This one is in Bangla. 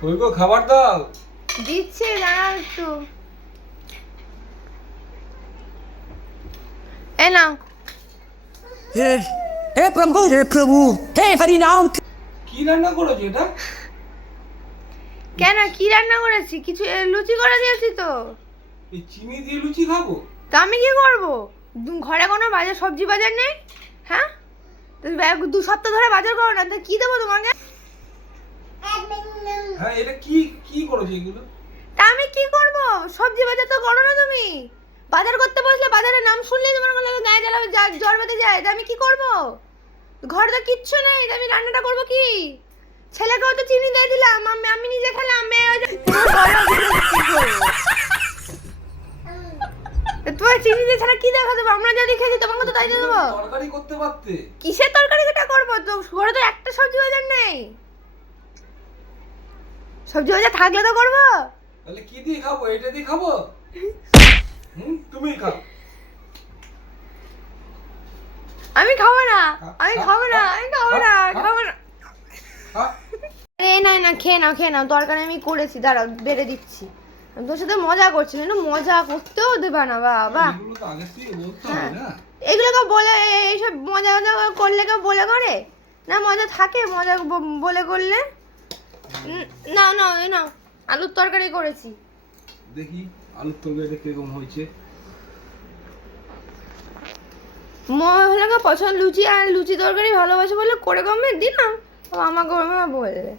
কই গো খাবার দাও। দিচ্ছে দাঁড়াও একটু। এ নাও। हे हे प्रभु हे हरि नाम। কি রান্না করেছো এটা? কেন কি রান্না করেছি? কিছু লুচি করে দিয়েছি তো। এই চিনি দিয়ে লুচি খাবো? তা আমি কি করবো? ঘরে কোনো বাজার সবজি বাজার নেই? হ্যাঁ, তো 2 সপ্তাহ ধরে বাজার করো না, তো কি দেবো তোমাকে? হ্যাঁ এটা কি কি করেছো এগুলো? তা আমি কি করবো? সবজি বাজার তো করো না তুমি। বাজার করতে বসলে বাজারের নাম শুনলেই তোমার গায়ে জ্বর বেঁধে যায়। তা আমি কি করবো? ঘরে তো কিচ্ছু নেই, তা আমি রান্নাটা করবো কি? ছেলেকেও তো চিনি দিয়ে দিলাম, আমি নিজে খেলাম। তোমার চিনি দিয়ে ছাড়া কি দেখা দেবো? আমরা যদি খেয়েছি তোমাকে তো তাই দিয়ে দেবো। তরকারি করতে পারতে। কিসের তরকারি যেটা করবো? তো ঘরে তো একটা সবজি বাজার নেই। সবজি বাজার থাকলে তো করবো। তাহলে কি দিয়ে খাবো? এটা দিয়ে খাবো? তুমি খাও। আমি খাবো না, আমি খাবো না, আমি খাবো না, খাবো না। এই না খেয়ে নাও তরকারি আমি করেছি, দাঁড়াও বেড়ে দিচ্ছি। আমি তোর সাথে মজা করছি, কিন্তু মজা করতেও দেবা না বাবা। এগুলো তো আগে থেকে বলতে হবে না? এগুলোকে বলে এইসব মজা করলে কেউ বলে করে না? মজা থাকে মজা বলে করলে। নাও এই নাও, আলুর তরকারি করেছি। দেখি আলুর তরকারিটা কিরকম হয়েছে। মহিলাকে পছন্দ লুচি, আর লুচি তরকারি ভালোবাসে বলে করে কমে দিলাম, আমাকে বললে